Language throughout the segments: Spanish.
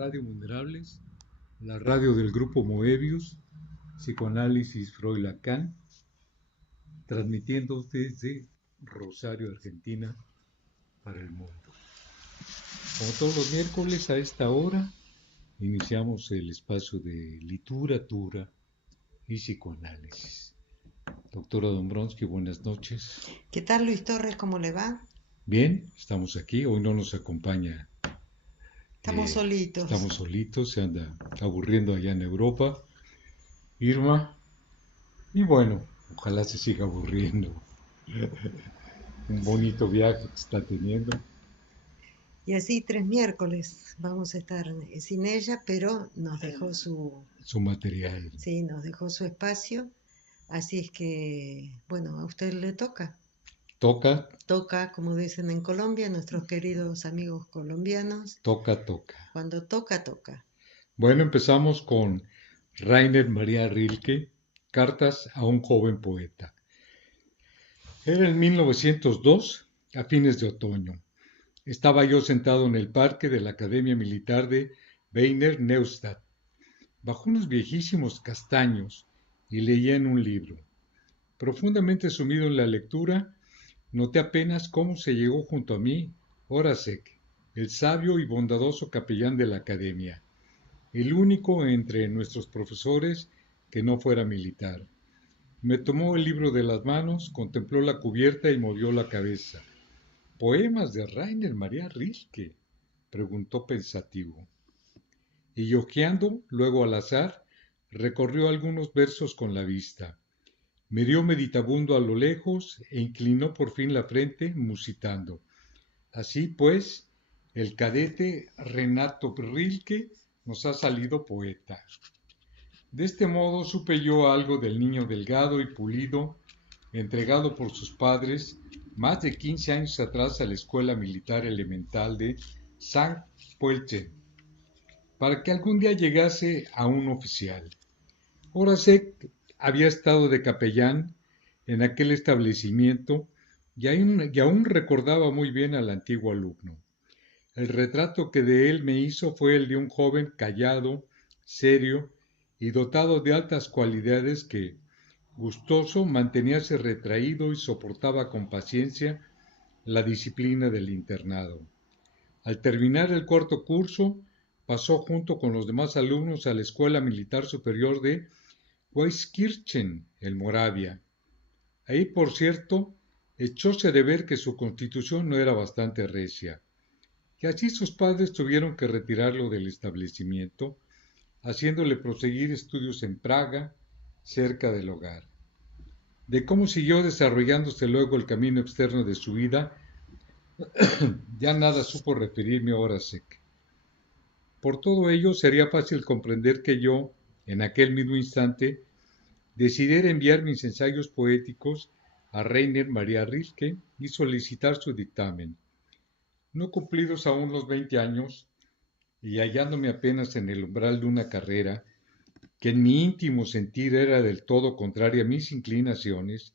Radio Vulnerables, la radio del grupo Moebius, Psicoanálisis Freud Lacan, transmitiendo desde Rosario, Argentina, para el mundo. Como todos los miércoles a esta hora, iniciamos el espacio de literatura y psicoanálisis. Doctora Dombrowski, buenas noches. ¿Qué tal, Luis Torres? ¿Cómo le va? Bien, estamos aquí. Hoy no nos acompaña. Estamos solitos. Estamos solitos, se anda aburriendo allá en Europa. Irma, y bueno, ojalá se siga aburriendo. Un bonito viaje que está teniendo. Y así 3 miércoles vamos a estar sin ella, pero nos dejó su material. Sí, nos dejó su espacio. Así es que, bueno, a usted le toca. Toca, como dicen en Colombia, nuestros queridos amigos colombianos. Toca. Cuando toca, toca. Bueno, empezamos con Rainer Maria Rilke, Cartas a un joven poeta. Era en 1902, a fines de otoño. Estaba yo sentado en el parque de la Academia Militar de Wiener Neustadt, bajo unos viejísimos castaños, y leía en un libro. Profundamente sumido en la lectura, noté apenas cómo se llegó junto a mí Horacek, el sabio y bondadoso capellán de la Academia, el único entre nuestros profesores que no fuera militar. Me tomó el libro de las manos, contempló la cubierta y movió la cabeza. ¿Poemas de Rainer Maria Rilke?, preguntó pensativo. Y hojeando, luego al azar, recorrió algunos versos con la vista. Miró meditabundo a lo lejos e inclinó por fin la frente, musitando. Así pues, el cadete Renato Rilke nos ha salido poeta. De este modo supe yo algo del niño delgado y pulido, entregado por sus padres más de 15 años atrás a la Escuela Militar Elemental de St. Pölten, para que algún día llegase a un oficial. Horacek había estado de capellán en aquel establecimiento y aún recordaba muy bien al antiguo alumno. El retrato que de él me hizo fue el de un joven callado, serio y dotado de altas cualidades que, gustoso, manteníase retraído y soportaba con paciencia la disciplina del internado. Al terminar el cuarto curso, pasó junto con los demás alumnos a la Escuela Militar Superior de Weiskirchen, en Moravia. Ahí, por cierto, echóse de ver que su constitución no era bastante recia, y así sus padres tuvieron que retirarlo del establecimiento, haciéndole proseguir estudios en Praga, cerca del hogar. De cómo siguió desarrollándose luego el camino externo de su vida, ya nada supo referirme a Horacek. Por todo ello, sería fácil comprender que yo, en aquel mismo instante, decidiera enviar mis ensayos poéticos a Rainer Maria Rilke y solicitar su dictamen. No cumplidos aún los 20 años, y hallándome apenas en el umbral de una carrera, que en mi íntimo sentir era del todo contraria a mis inclinaciones,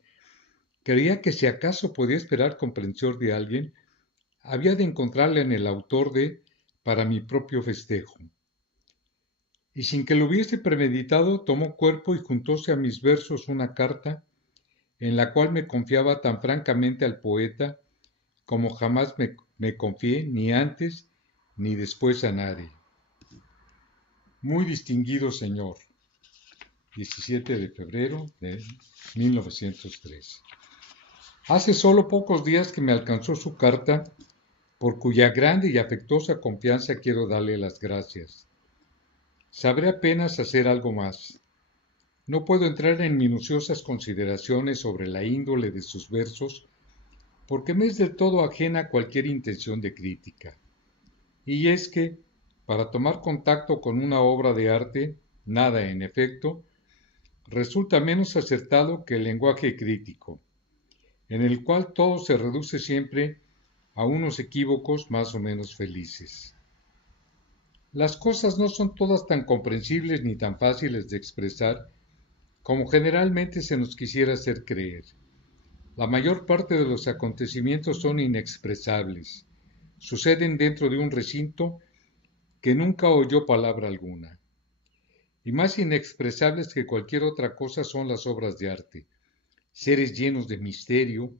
creía que si acaso podía esperar comprensión de alguien, había de encontrarla en el autor de Para mi propio festejo. Y sin que lo hubiese premeditado, tomó cuerpo y juntóse a mis versos una carta en la cual me confiaba tan francamente al poeta como jamás me confié ni antes ni después a nadie. Muy distinguido señor, 17 de febrero de 1903. Hace solo pocos días que me alcanzó su carta, por cuya grande y afectuosa confianza quiero darle las gracias. Sabré apenas hacer algo más. No puedo entrar en minuciosas consideraciones sobre la índole de sus versos, porque me es del todo ajena cualquier intención de crítica. Y es que, para tomar contacto con una obra de arte, nada, en efecto, resulta menos acertado que el lenguaje crítico, en el cual todo se reduce siempre a unos equívocos más o menos felices. Las cosas no son todas tan comprensibles ni tan fáciles de expresar como generalmente se nos quisiera hacer creer. La mayor parte de los acontecimientos son inexpresables. Suceden dentro de un recinto que nunca oyó palabra alguna. Y más inexpresables que cualquier otra cosa son las obras de arte, seres llenos de misterio,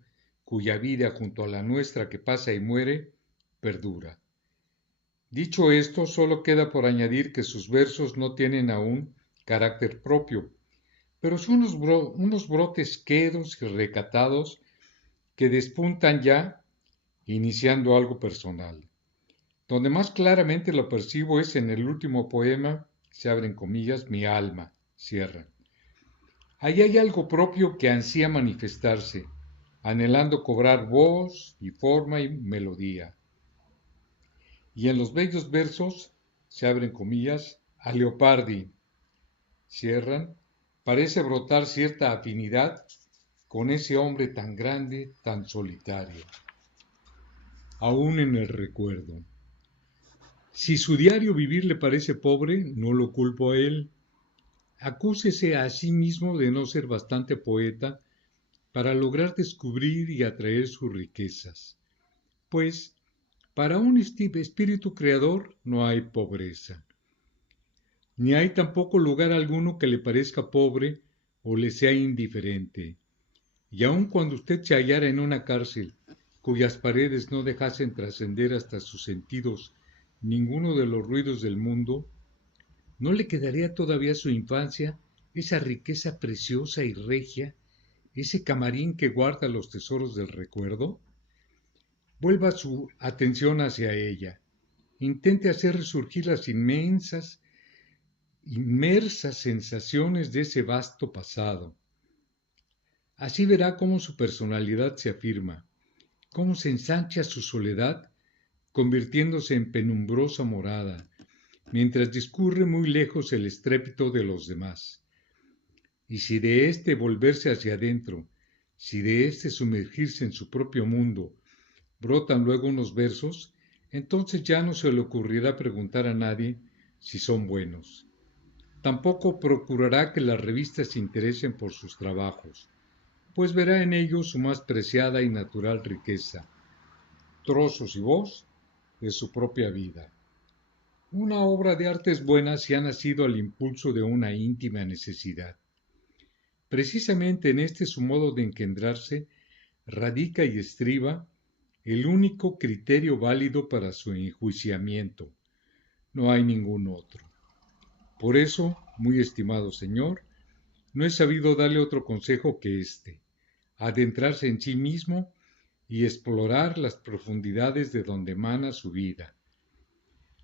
cuya vida junto a la nuestra que pasa y muere, perdura. Dicho esto, solo queda por añadir que sus versos no tienen aún carácter propio, pero son unos brotes quedos y recatados que despuntan ya, iniciando algo personal. Donde más claramente lo percibo es en el último poema, se abren comillas, mi alma, cierra. Ahí hay algo propio que ansía manifestarse, anhelando cobrar voz y forma y melodía. Y en los bellos versos, se abren comillas, a Leopardi, cierran, parece brotar cierta afinidad con ese hombre tan grande, tan solitario. Aún en el recuerdo. Si su diario vivir le parece pobre, no lo culpo a él. Acúsese a sí mismo de no ser bastante poeta para lograr descubrir y atraer sus riquezas. Pues, para un espíritu creador no hay pobreza. Ni hay tampoco lugar alguno que le parezca pobre o le sea indiferente. Y aun cuando usted se hallara en una cárcel cuyas paredes no dejasen trascender hasta sus sentidos ninguno de los ruidos del mundo, ¿no le quedaría todavía su infancia, esa riqueza preciosa y regia, ese camarín que guarda los tesoros del recuerdo? Vuelva su atención hacia ella. Intente hacer resurgir las inmersas sensaciones de ese vasto pasado. Así verá cómo su personalidad se afirma, cómo se ensancha su soledad, convirtiéndose en penumbrosa morada, mientras discurre muy lejos el estrépito de los demás. Y si de éste volverse hacia adentro, si de éste sumergirse en su propio mundo, brotan luego unos versos, entonces ya no se le ocurrirá preguntar a nadie si son buenos. Tampoco procurará que las revistas se interesen por sus trabajos, pues verá en ellos su más preciada y natural riqueza, trozos y voz de su propia vida. Una obra de arte es buena si ha nacido al impulso de una íntima necesidad. Precisamente en este su modo de engendrarse radica y estriba el único criterio válido para su enjuiciamiento. No hay ningún otro. Por eso, muy estimado señor, no he sabido darle otro consejo que este: adentrarse en sí mismo y explorar las profundidades de donde emana su vida.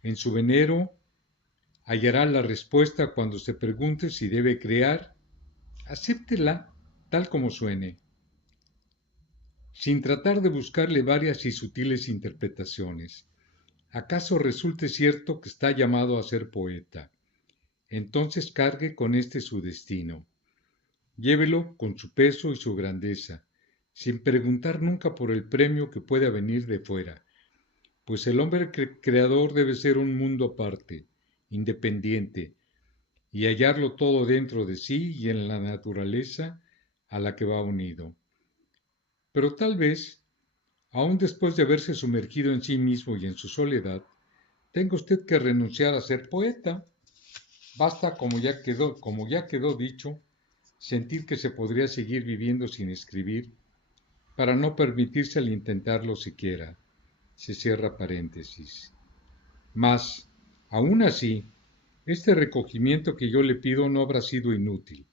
En su venero hallará la respuesta cuando se pregunte si debe crear. Acéptela tal como suene, sin tratar de buscarle varias y sutiles interpretaciones. ¿Acaso resulte cierto que está llamado a ser poeta? Entonces cargue con este su destino. Llévelo con su peso y su grandeza, sin preguntar nunca por el premio que pueda venir de fuera, pues el hombre creador debe ser un mundo aparte, independiente, y hallarlo todo dentro de sí y en la naturaleza a la que va unido. Pero tal vez, aun después de haberse sumergido en sí mismo y en su soledad, tenga usted que renunciar a ser poeta. Basta, como ya quedó dicho, sentir que se podría seguir viviendo sin escribir, para no permitirse al intentarlo siquiera. Se cierra paréntesis. Mas, aún así, este recogimiento que yo le pido no habrá sido inútil.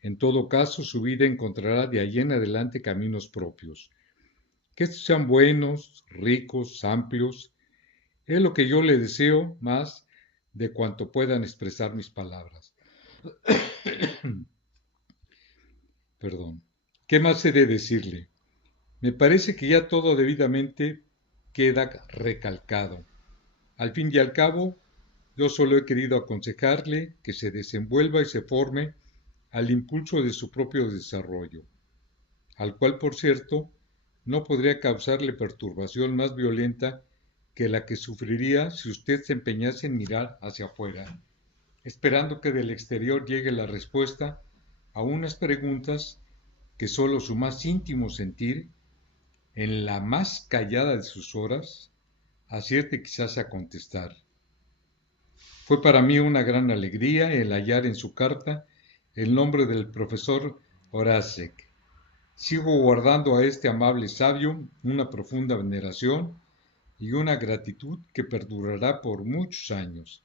En todo caso, su vida encontrará de ahí en adelante caminos propios. Que estos sean buenos, ricos, amplios, es lo que yo le deseo más de cuanto puedan expresar mis palabras. Perdón. ¿Qué más he de decirle? Me parece que ya todo debidamente queda recalcado. Al fin y al cabo, yo solo he querido aconsejarle que se desenvuelva y se forme al impulso de su propio desarrollo, al cual, por cierto, no podría causarle perturbación más violenta que la que sufriría si usted se empeñase en mirar hacia afuera, esperando que del exterior llegue la respuesta a unas preguntas que sólo su más íntimo sentir, en la más callada de sus horas, acierte quizás a contestar. Fue para mí una gran alegría el hallar en su carta el nombre del profesor Horacek. Sigo guardando a este amable sabio una profunda veneración y una gratitud que perdurará por muchos años.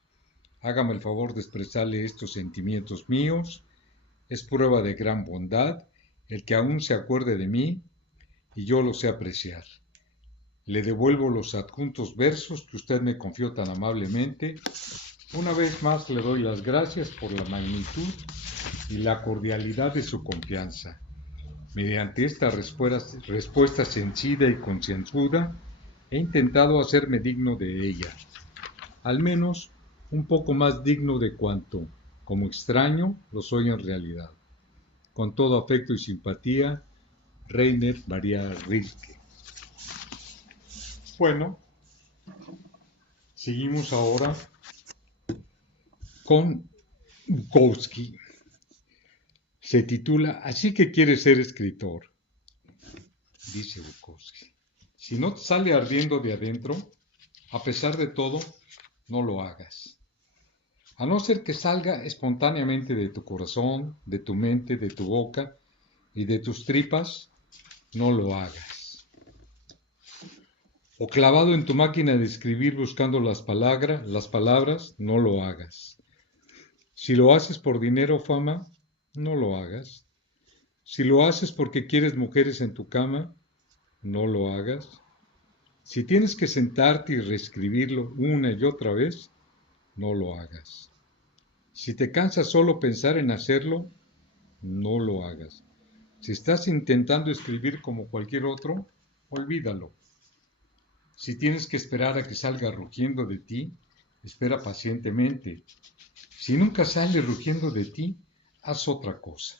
Hágame el favor de expresarle estos sentimientos míos. Es prueba de gran bondad el que aún se acuerde de mí y yo lo sé apreciar. Le devuelvo los adjuntos versos que usted me confió tan amablemente. Una vez más le doy las gracias por la magnitud y la cordialidad de su confianza. Mediante esta respuesta sencilla y concienzuda, he intentado hacerme digno de ella, al menos un poco más digno de cuanto, como extraño, lo soy en realidad. Con todo afecto y simpatía, Rainer Maria Rilke. Bueno, seguimos ahora con Bukowski. Se titula Así que quieres ser escritor. Dice Bukowski, si no te sale ardiendo de adentro, a pesar de todo, no lo hagas. A no ser que salga espontáneamente de tu corazón, de tu mente, de tu boca y de tus tripas, no lo hagas. O clavado en tu máquina de escribir buscando las palabras, no lo hagas. Si lo haces por dinero o fama, no lo hagas. Si lo haces porque quieres mujeres en tu cama, no lo hagas. Si tienes que sentarte y reescribirlo una y otra vez, no lo hagas. Si te cansa solo pensar en hacerlo, no lo hagas. Si estás intentando escribir como cualquier otro, olvídalo. Si tienes que esperar a que salga rugiendo de ti, espera pacientemente. Si nunca sale rugiendo de ti, haz otra cosa.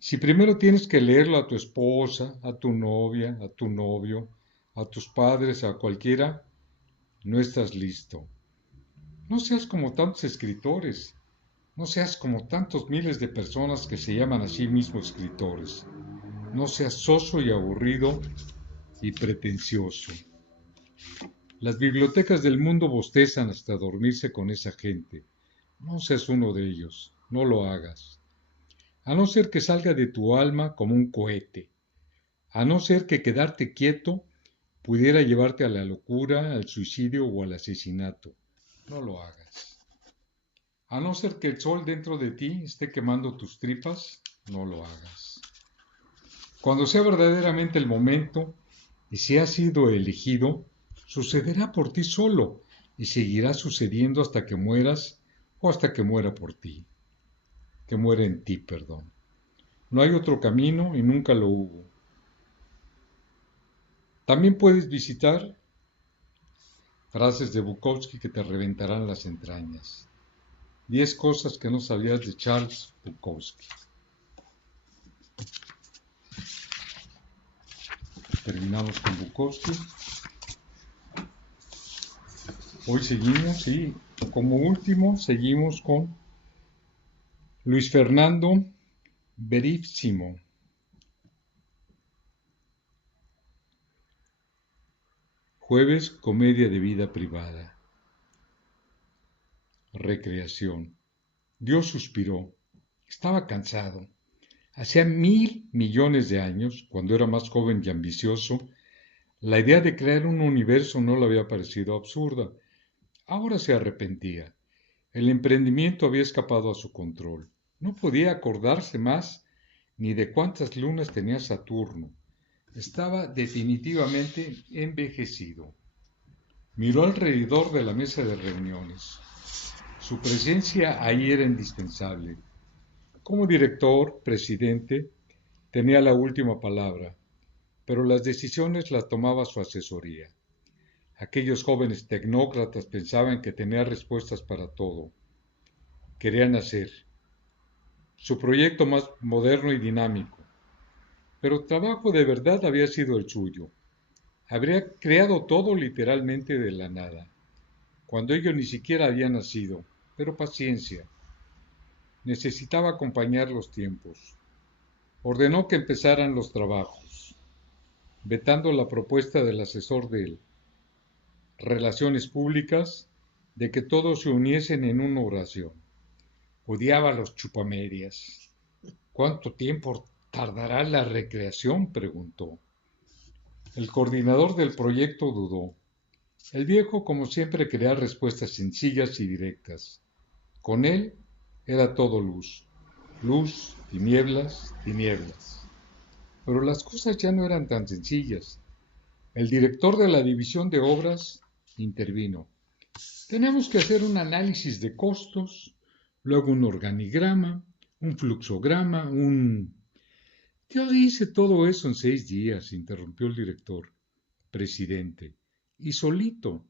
Si primero tienes que leerlo a tu esposa, a tu novia, a tu novio, a tus padres, a cualquiera, no estás listo. No seas como tantos escritores, no seas como tantos miles de personas que se llaman a sí mismos escritores. No seas soso y aburrido y pretencioso. Las bibliotecas del mundo bostezan hasta dormirse con esa gente. No seas uno de ellos, no lo hagas. A no ser que salga de tu alma como un cohete. A no ser que quedarte quieto pudiera llevarte a la locura, al suicidio o al asesinato. No lo hagas. A no ser que el sol dentro de ti esté quemando tus tripas, no lo hagas. Cuando sea verdaderamente el momento y si has sido elegido, sucederá por ti solo y seguirá sucediendo hasta que mueras o hasta que muera por ti. Que muera en ti, perdón. No hay otro camino y nunca lo hubo. También puedes visitar frases de Bukowski que te reventarán las entrañas. 10 cosas que no sabías de Charles Bukowski. Terminamos con Bukowski. Hoy seguimos y como último seguimos con Luis Fernando Veríssimo. Jueves, comedia de vida privada. Recreación. Dios suspiró. Estaba cansado. Hacía 1.000 millones de años, cuando era más joven y ambicioso, la idea de crear un universo no le había parecido absurda. Ahora se arrepentía. El emprendimiento había escapado a su control. No podía acordarse más ni de cuántas lunas tenía Saturno. Estaba definitivamente envejecido. Miró alrededor de la mesa de reuniones. Su presencia ahí era indispensable. Como director, presidente, tenía la última palabra, pero las decisiones las tomaba su asesoría. Aquellos jóvenes tecnócratas pensaban que tenía respuestas para todo. Querían hacer su proyecto más moderno y dinámico, pero trabajo de verdad había sido el suyo. Habría creado todo literalmente de la nada, cuando ello ni siquiera había nacido, pero paciencia. Necesitaba acompañar los tiempos. Ordenó que empezaran los trabajos, vetando la propuesta del asesor de Relaciones Públicas de que todos se uniesen en una oración. Odiaba a los chupamedias. ¿Cuánto tiempo tardará la recreación?, preguntó. El coordinador del proyecto dudó. El viejo, como siempre, quería respuestas sencillas y directas. Con él era todo luz. Luz, tinieblas, tinieblas. Pero las cosas ya no eran tan sencillas. El director de la división de obras intervino. Tenemos que hacer un análisis de costos, luego un organigrama, un fluxograma, un... Yo hice todo eso en 6 días, interrumpió el director, presidente, y solito.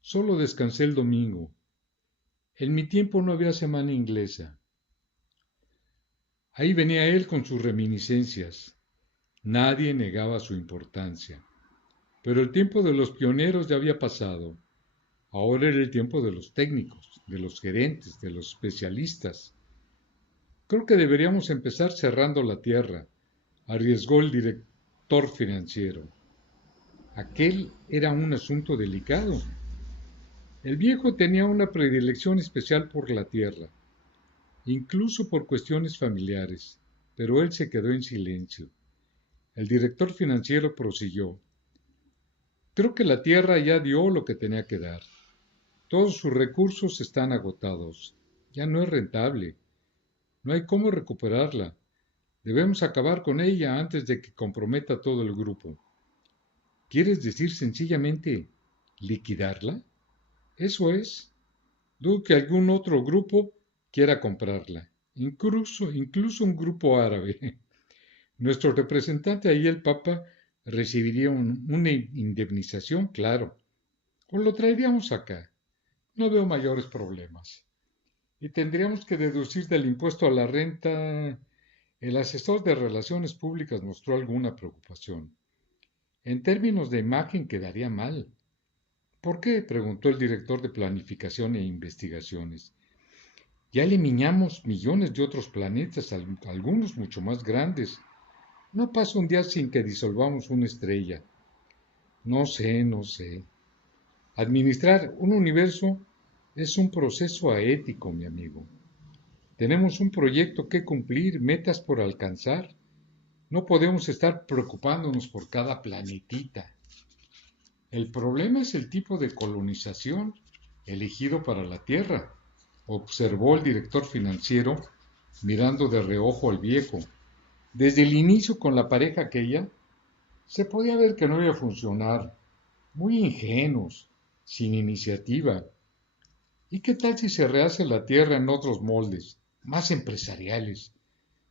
Solo descansé el domingo. En mi tiempo no había semana inglesa. Ahí venía él con sus reminiscencias. Nadie negaba su importancia. Pero el tiempo de los pioneros ya había pasado. Ahora era el tiempo de los técnicos, de los gerentes, de los especialistas. Creo que deberíamos empezar cerrando la tierra, arriesgó el director financiero. Aquel era un asunto delicado. El viejo tenía una predilección especial por la tierra, incluso por cuestiones familiares, pero él se quedó en silencio. El director financiero prosiguió. Creo que la tierra ya dio lo que tenía que dar. Todos sus recursos están agotados. Ya no es rentable. No hay cómo recuperarla. Debemos acabar con ella antes de que comprometa todo el grupo. ¿Quieres decir sencillamente liquidarla? Eso es. Dudo que algún otro grupo quiera comprarla. Incluso un grupo árabe. Nuestro representante ahí, el Papa, recibiría una indemnización, claro. O lo traeríamos acá. No veo mayores problemas. Y tendríamos que deducir del impuesto a la renta. El asesor de Relaciones Públicas mostró alguna preocupación. En términos de imagen quedaría mal. ¿Por qué?, preguntó el director de Planificación e Investigaciones. Ya eliminamos millones de otros planetas, algunos mucho más grandes. No pasa un día sin que disolvamos una estrella. No sé. Administrar un universo es un proceso aético, mi amigo. Tenemos un proyecto que cumplir, metas por alcanzar. No podemos estar preocupándonos por cada planetita. El problema es el tipo de colonización elegido para la Tierra, observó el director financiero mirando de reojo al viejo. Desde el inicio con la pareja aquella, se podía ver que no iba a funcionar. Muy ingenuos, sin iniciativa. ¿Y qué tal si se rehace la Tierra en otros moldes, más empresariales?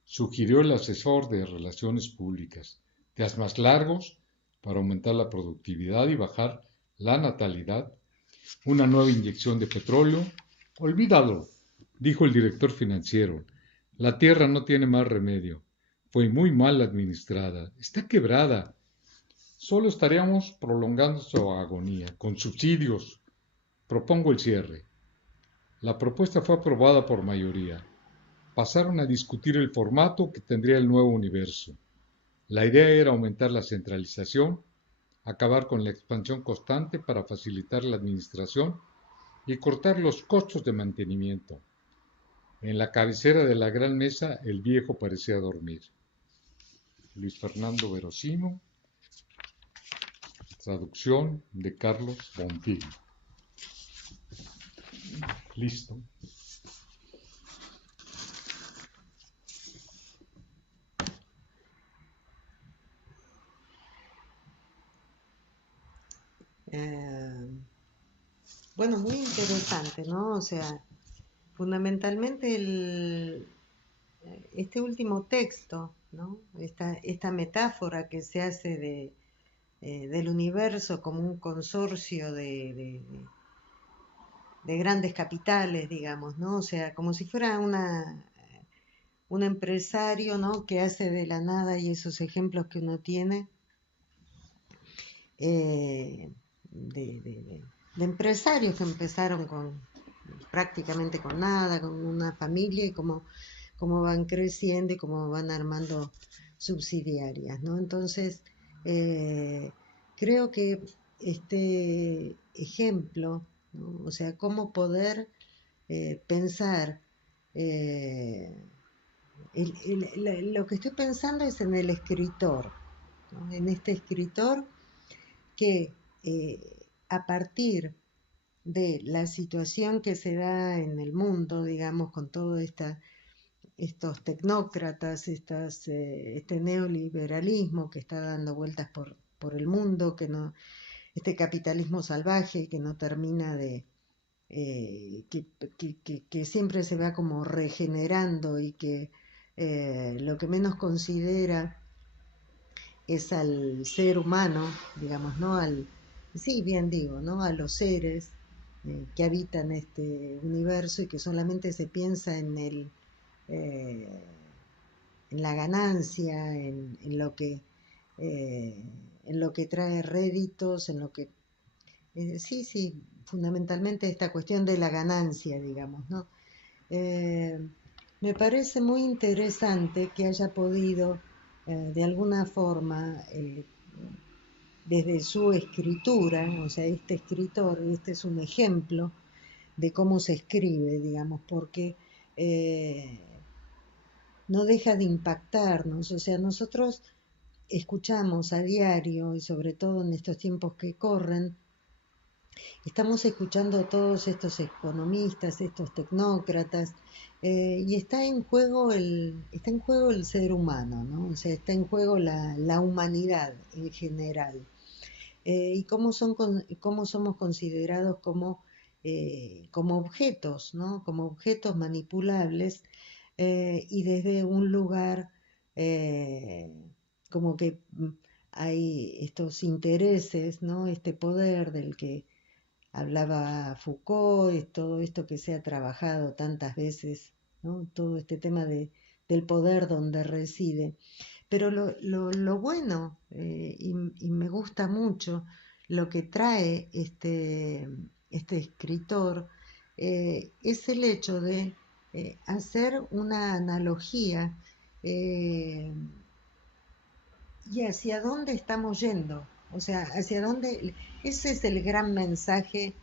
Sugirió el asesor de Relaciones Públicas. Días más largos para aumentar la productividad y bajar la natalidad. Una nueva inyección de petróleo. Olvídalo, dijo el director financiero. La tierra no tiene más remedio. Fue muy mal administrada. Está quebrada. Solo estaríamos prolongando su agonía, con subsidios. Propongo el cierre. La propuesta fue aprobada por mayoría. Pasaron a discutir el formato que tendría el nuevo universo. La idea era aumentar la centralización, acabar con la expansión constante para facilitar la administración y cortar los costos de mantenimiento. En la cabecera de la gran mesa el viejo parecía dormir. Luis Fernando Verosimo, traducción de Carlos Bonfil. Listo. Bueno, muy interesante, ¿no? O sea, fundamentalmente este último texto, ¿no? Esta metáfora que se hace del universo como un consorcio de grandes capitales, digamos, ¿no? O sea, como si fuera un empresario, ¿no? Que hace de la nada, y esos ejemplos que uno tiene eh, de empresarios que empezaron prácticamente con nada, con una familia, y cómo van creciendo y cómo van armando subsidiarias, ¿no? Entonces, creo que este ejemplo ¿no? O sea, cómo poder pensar. eh, lo que estoy pensando es en el escritor, ¿no? En este escritor que a partir de la situación que se da en el mundo, digamos, con todo estos tecnócratas, este neoliberalismo que está dando vueltas por el mundo, este capitalismo salvaje que no termina de, que siempre se va como regenerando y que lo que menos considera es al ser humano, digamos, ¿no? Sí, bien digo, ¿no? A los seres que habitan este universo y que solamente se piensa eh, en la ganancia, eh, en lo que trae réditos, en lo que sí, sí, fundamentalmente esta cuestión de la ganancia, digamos, ¿no? Eh, Me parece muy interesante que haya podido, de alguna forma, desde su escritura, o sea, este escritor, este es un ejemplo de cómo se escribe, digamos, porque eh, no deja de impactarnos, o sea, nosotros escuchamos a diario y sobre todo en estos tiempos que corren, estamos escuchando a todos estos economistas, estos tecnócratas, y está en juego el ser humano, ¿no? O sea, está en juego la humanidad en general. Y cómo somos considerados como objetos, ¿no? Como objetos manipulables y desde un lugar eh, como que hay estos intereses, ¿no? Este poder del que hablaba Foucault, es todo esto que se ha trabajado tantas veces, ¿no? Todo este tema del poder donde reside. Pero lo bueno, y me gusta mucho, lo que trae este escritor, es el hecho de hacer una analogía eh, y hacia dónde estamos yendo. O sea, hacia dónde, ese es el gran mensaje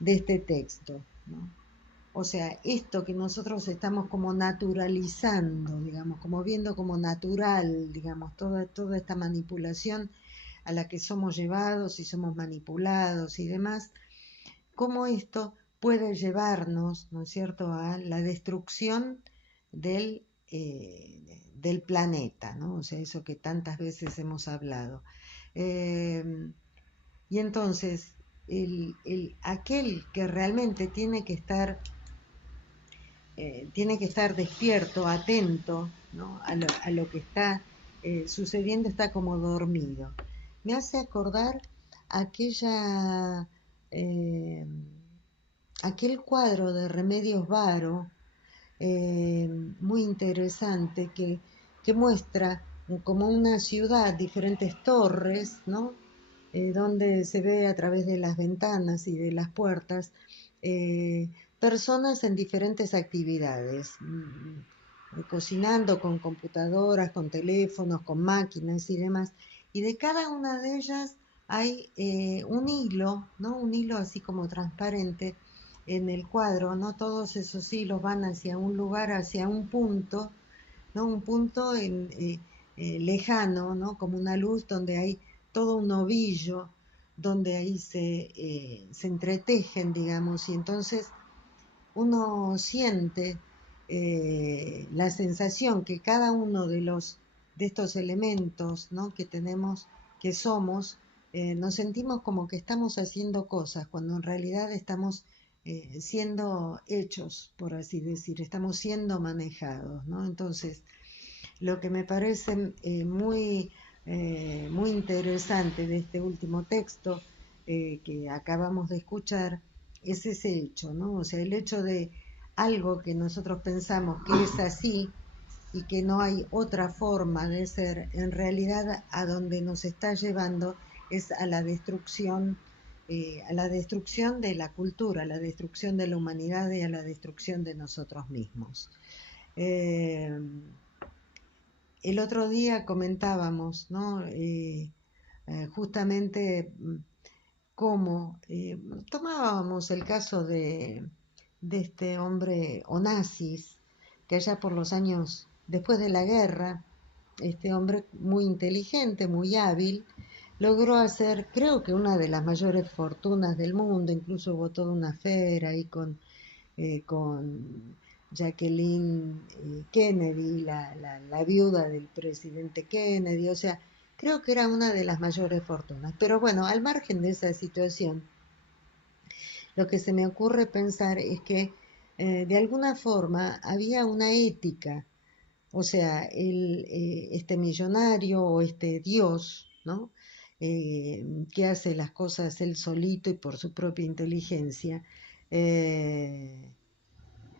de este texto, ¿no? O sea, esto que nosotros estamos como naturalizando, digamos, como viendo como natural, digamos, toda esta manipulación a la que somos llevados y somos manipulados y demás, cómo esto puede llevarnos, ¿no es cierto?, a la destrucción del planeta, ¿no? O sea, eso que tantas veces hemos hablado. Eh, y entonces, aquel que realmente tiene que estar despierto, atento, ¿no? A lo que está sucediendo, está como dormido. Me hace acordar aquella, eh, aquel cuadro de Remedios Varo, muy interesante, que muestra como una ciudad, diferentes torres, ¿no? Donde se ve a través de las ventanas y de las puertas personas en diferentes actividades, cocinando con computadoras, con teléfonos, con máquinas y demás. Y de cada una de ellas hay un hilo, ¿no? Un hilo así como transparente en el cuadro, ¿no? Todos esos hilos van hacia un lugar, hacia un punto, ¿no? Un punto lejano, ¿no? Como una luz donde hay todo un ovillo, donde ahí se entretejen, digamos, y entonces uno siente la sensación que cada uno de estos elementos, ¿no? Que tenemos, que somos, nos sentimos como que estamos haciendo cosas, cuando en realidad estamos siendo hechos, por así decir, estamos siendo manejados, ¿no? Entonces, lo que me parece muy interesante de este último texto que acabamos de escuchar es ese hecho, ¿no? O sea, el hecho de algo que nosotros pensamos que es así y que no hay otra forma de ser, en realidad a donde nos está llevando es a la destrucción de la cultura, a la destrucción de la humanidad y a la destrucción de nosotros mismos. Eh, el otro día comentábamos, ¿no? Justamente cómo tomábamos el caso de este hombre Onassis, que allá por los años después de la guerra, este hombre muy inteligente, muy hábil, logró hacer, creo que una de las mayores fortunas del mundo, incluso hubo toda una feria ahí con Jacqueline Kennedy, la viuda del presidente Kennedy, o sea, creo que era una de las mayores fortunas. Pero bueno, al margen de esa situación, lo que se me ocurre pensar es que de alguna forma había una ética, o sea, este millonario o este Dios, ¿no? Que hace las cosas él solito y por su propia inteligencia, eh,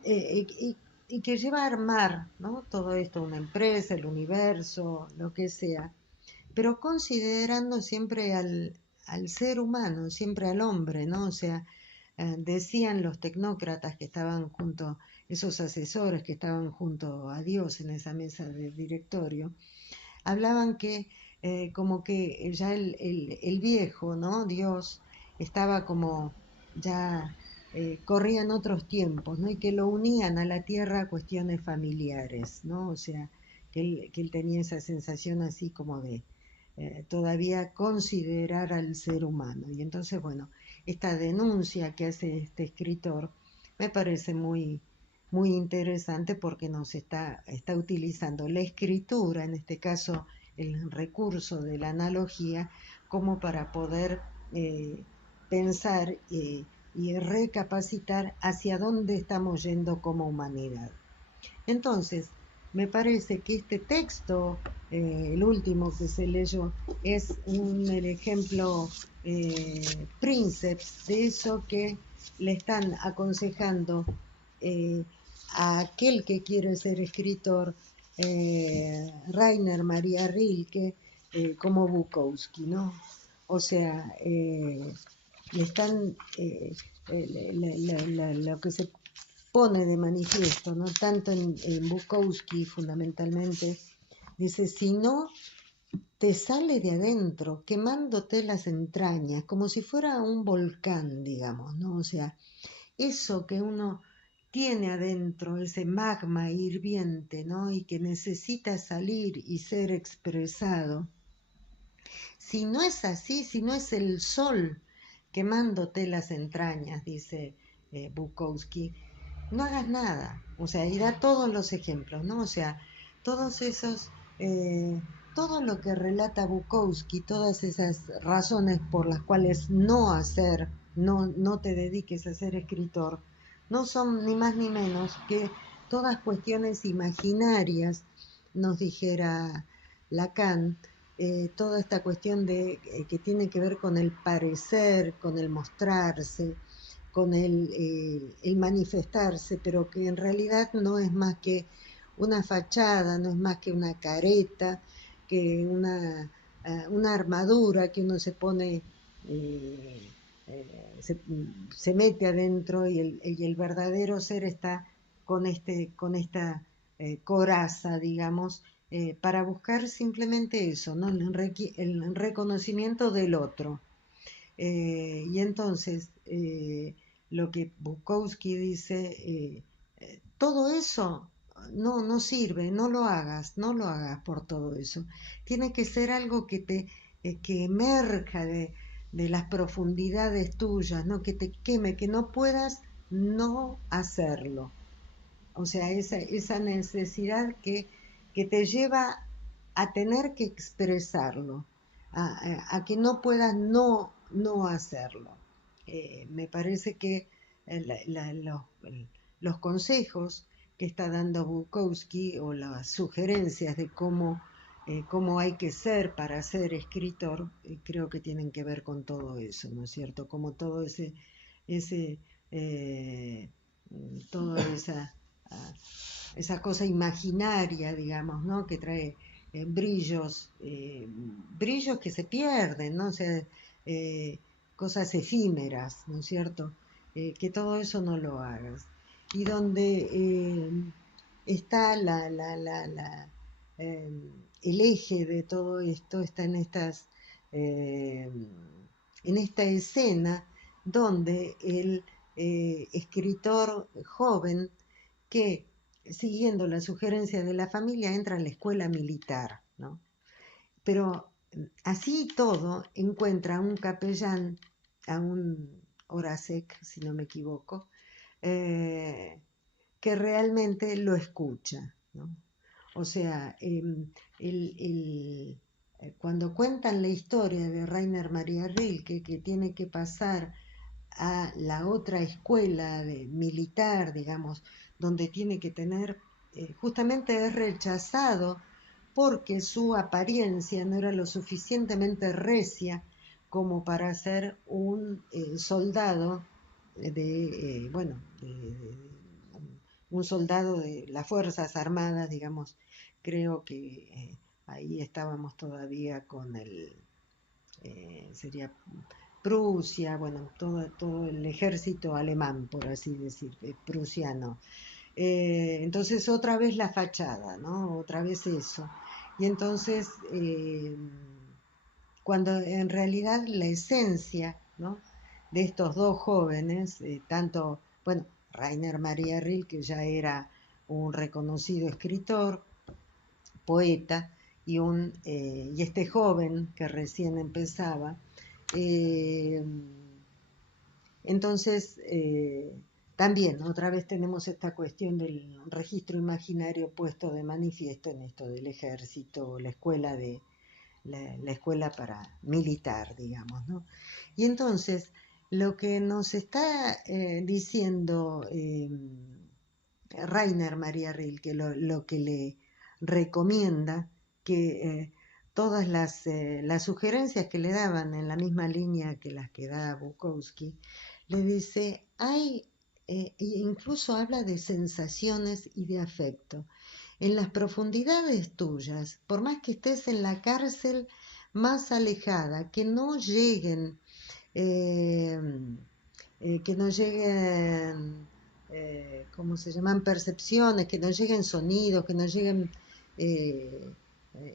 y que lleva a armar, ¿no? Todo esto, una empresa, el universo, lo que sea, pero considerando siempre al ser humano, siempre al hombre, ¿no? O sea, decían los tecnócratas que estaban junto, esos asesores que estaban junto a Dios en esa mesa de directorio, hablaban que como que ya el viejo, ¿no? Dios estaba como ya corrían otros tiempos, ¿no? Y que lo unían a la tierra cuestiones familiares, ¿no? O sea, que él tenía esa sensación así como de todavía considerar al ser humano. Y entonces, bueno, esta denuncia que hace este escritor me parece muy interesante porque nos está utilizando la escritura, en este caso el recurso de la analogía, como para poder pensar y recapacitar hacia dónde estamos yendo como humanidad. Entonces, me parece que este texto, el último que se leyó, es el ejemplo princeps de eso que le están aconsejando eh, a aquel que quiere ser escritor, Rainer Maria Rilke, como Bukowski, ¿no? O sea, le están, lo que se pone de manifiesto, ¿no? Tanto en Bukowski fundamentalmente, dice, si no te sale de adentro, quemándote las entrañas, como si fuera un volcán, digamos, ¿no? O sea, eso que uno tiene adentro, ese magma hirviente, ¿no? Y que necesita salir y ser expresado. Si no es así, si no es el sol quemándote las entrañas, dice Bukowski, no hagas nada. O sea, y da todos los ejemplos, ¿no? O sea, todos esos, todo lo que relata Bukowski, todas esas razones por las cuales no hacer, no te dediques a ser escritor, no son ni más ni menos que todas cuestiones imaginarias, nos dijera Lacan, toda esta cuestión que tiene que ver con el parecer, con el mostrarse, con el manifestarse, pero que en realidad no es más que una fachada, no es más que una careta, que una armadura que uno se pone, eh, se mete adentro y el verdadero ser está con esta coraza, digamos, para buscar simplemente eso, ¿no? El reconocimiento del otro. Y entonces, lo que Bukowski dice, todo eso no sirve, no lo hagas por todo eso. Tiene que ser algo que emerja de las profundidades tuyas, ¿no? Que te queme, que no puedas no hacerlo. O sea, esa necesidad que te lleva a tener que expresarlo, a que no puedas no hacerlo. Me parece que los consejos que está dando Bukowski o las sugerencias de cómo hay que ser para ser escritor, creo que tienen que ver con todo eso, ¿no es cierto? Como todo ese eh, toda esa cosa imaginaria, digamos, ¿no? Que trae brillos que se pierden, ¿no? O sea, eh, cosas efímeras, ¿no es cierto? Que todo eso no lo hagas. Y donde está el eje de todo esto, está en estas eh, en esta escena donde el escritor joven que, siguiendo la sugerencia de la familia, entra a la escuela militar, ¿no? Pero así todo encuentra a un capellán, a un Horacek, si no me equivoco, eh, que realmente lo escucha, ¿no? O sea, cuando cuentan la historia de Rainer Maria Rilke, que tiene que pasar a la otra escuela militar, digamos, donde tiene que tener, justamente es rechazado porque su apariencia no era lo suficientemente recia como para ser un soldado bueno, un soldado de las Fuerzas Armadas, digamos, creo que ahí estábamos todavía con sería Prusia, bueno, todo el ejército alemán, por así decir, prusiano. Entonces otra vez la fachada, ¿no? Otra vez eso. Y entonces, cuando en realidad la esencia, ¿no? De estos dos jóvenes, tanto, bueno, Rainer Maria Rilke ya era un reconocido escritor, poeta, y este joven que recién empezaba, eh, entonces, también otra vez tenemos esta cuestión del registro imaginario puesto de manifiesto en esto del ejército, la escuela para militar, digamos, ¿no? Y entonces, lo que nos está diciendo Rainer Maria Rilke, lo que le recomienda, que todas las sugerencias que le daban en la misma línea que las que da Bukowski, le dice, e incluso habla de sensaciones y de afecto. En las profundidades tuyas, por más que estés en la cárcel más alejada, eh, que no lleguen, ¿cómo se llaman? Percepciones, que no lleguen sonidos, que no lleguen eh,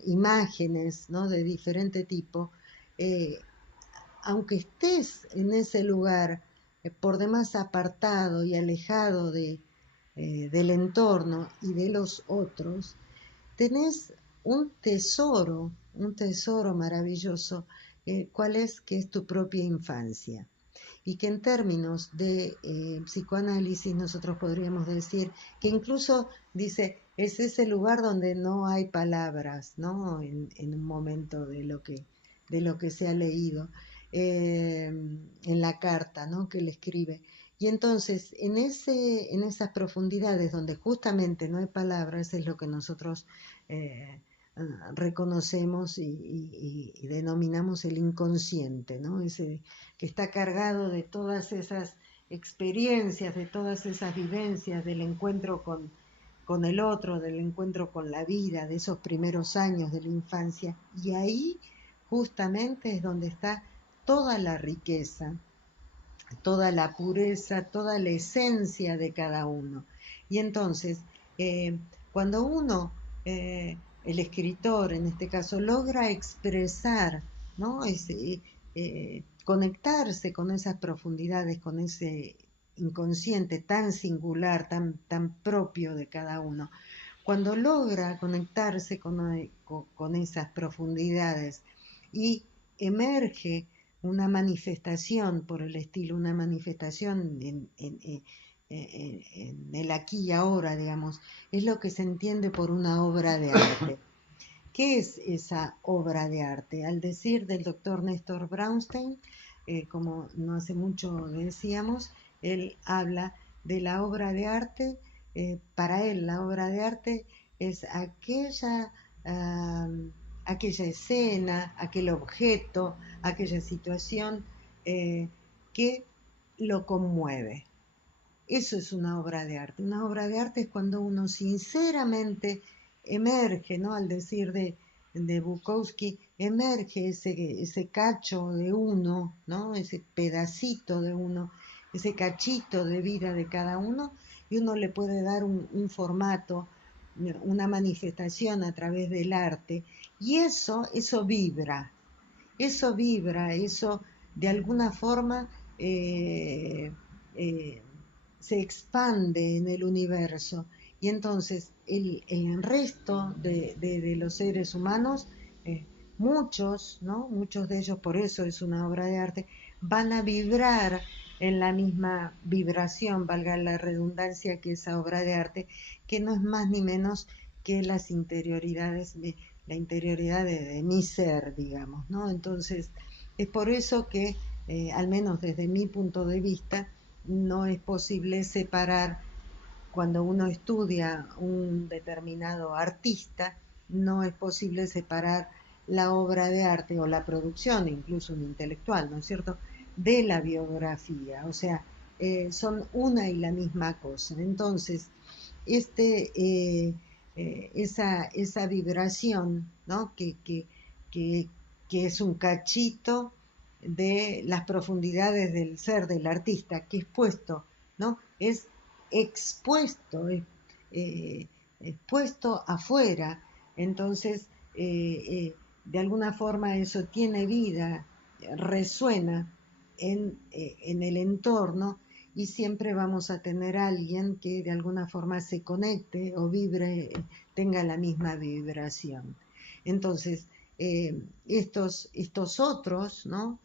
imágenes, ¿no? De diferente tipo, eh, aunque estés en ese lugar por demás apartado y alejado del entorno y de los otros, tenés un tesoro maravilloso, ¿cuál es? Que es tu propia infancia. Y que en términos de psicoanálisis nosotros podríamos decir que incluso dice, es ese lugar donde no hay palabras, ¿no? En un momento de lo que se ha leído en la carta, ¿no? Que le escribe. Y entonces, en esas profundidades donde justamente no hay palabras, es lo que nosotros eh, reconocemos y denominamos el inconsciente, ¿no? Ese que está cargado de todas esas experiencias, de todas esas vivencias, del encuentro con el otro, del encuentro con la vida, de esos primeros años de la infancia. Y ahí justamente es donde está toda la riqueza, toda la pureza, toda la esencia de cada uno. Y entonces, eh, cuando uno, el escritor en este caso, logra expresar, ¿no? Conectarse con esas profundidades, con ese inconsciente tan singular, tan propio de cada uno, cuando logra conectarse con esas profundidades y emerge una manifestación por el estilo, una manifestación en el aquí y ahora, digamos, es lo que se entiende por una obra de arte. ¿Qué es esa obra de arte? Al decir del doctor Néstor Brownstein, como no hace mucho decíamos, él habla de la obra de arte. Para él la obra de arte es aquella escena, aquel objeto, aquella situación que lo conmueve. Eso es una obra de arte. Una obra de arte es cuando uno sinceramente emerge, ¿no? Al decir de Bukowski, emerge ese cacho de uno, ¿no? Ese pedacito de uno, ese cachito de vida de cada uno, y uno le puede dar un formato, una manifestación a través del arte, y eso vibra, eso de alguna forma eh, eh, se expande en el universo y entonces el resto de los seres humanos, eh, muchos, ¿no? Muchos de ellos, por eso es una obra de arte, van a vibrar en la misma vibración, valga la redundancia, que esa obra de arte, que no es más ni menos que las interioridades, la interioridad de mi ser, digamos, ¿no? Entonces, es por eso que, al menos desde mi punto de vista, no es posible separar cuando uno estudia un determinado artista, no es posible separar la obra de arte o la producción, incluso un intelectual, ¿no es cierto?, de la biografía. O sea, son una y la misma cosa. Entonces, este, esa vibración, ¿no? Que, que es un cachito de las profundidades del ser del artista, que es puesto, ¿no? Es expuesto, expuesto afuera. Entonces, de alguna forma eso tiene vida, resuena en el entorno y siempre vamos a tener a alguien que de alguna forma se conecte o vibre, tenga la misma vibración. Entonces, estos otros, ¿no?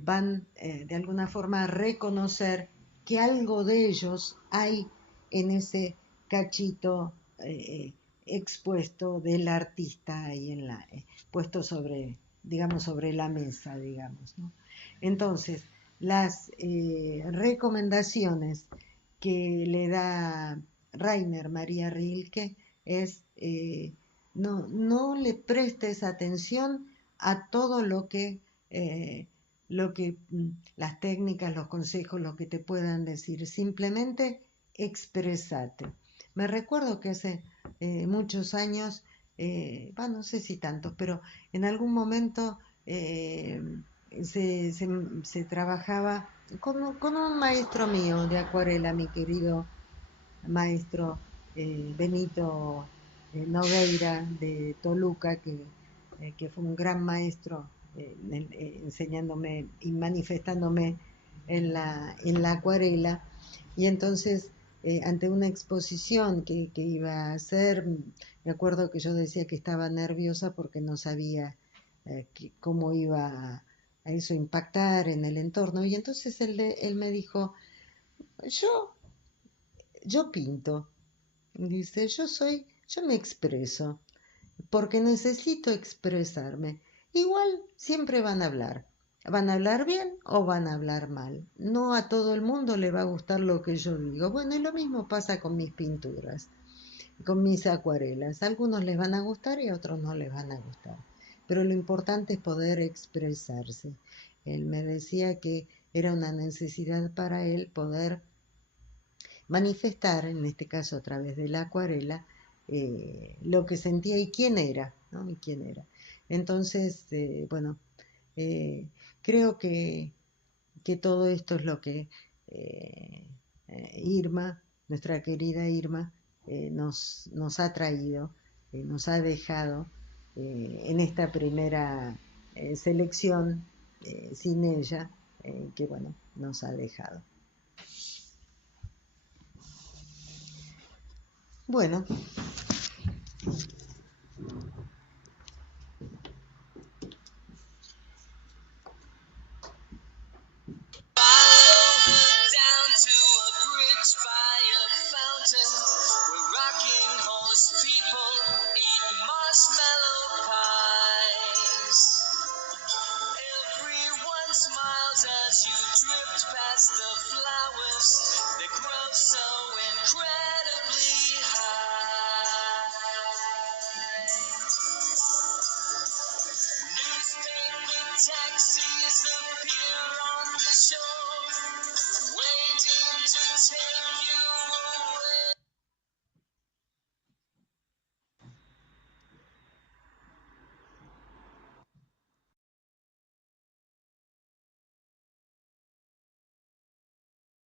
Van de alguna forma a reconocer que algo de ellos hay en ese cachito expuesto del artista ahí puesto sobre, digamos, sobre la mesa, digamos, ¿no? Entonces, las recomendaciones que le da Rainer María Rilke es no le prestes atención a todo lo que las técnicas, los consejos, lo que te puedan decir, simplemente expresate. Me recuerdo que hace muchos años, no sé si tantos, pero en algún momento se trabajaba con un maestro mío de acuarela, mi querido maestro Benito Nogueira de Toluca, que fue un gran maestro enseñándome y manifestándome en la acuarela. Y entonces, ante una exposición que iba a hacer, me acuerdo que yo decía que estaba nerviosa porque no sabía cómo iba a eso impactar en el entorno. Y entonces él me dijo, yo, yo pinto. Dice, yo me expreso, porque necesito expresarme. Igual siempre van a hablar bien o van a hablar mal. No a todo el mundo le va a gustar lo que yo digo. Bueno, y lo mismo pasa con mis pinturas, con mis acuarelas. A algunos les van a gustar y a otros no les van a gustar. Pero lo importante es poder expresarse. Él me decía que era una necesidad para él poder manifestar, en este caso a través de la acuarela, lo que sentía y quién era, ¿no? Y quién era. Entonces, bueno, eh, creo que todo esto es lo que Irma, nuestra querida Irma, nos ha traído, nos ha dejado en esta primera selección sin ella, que bueno, nos ha dejado. Bueno, taxis appear on the shore, waiting to take you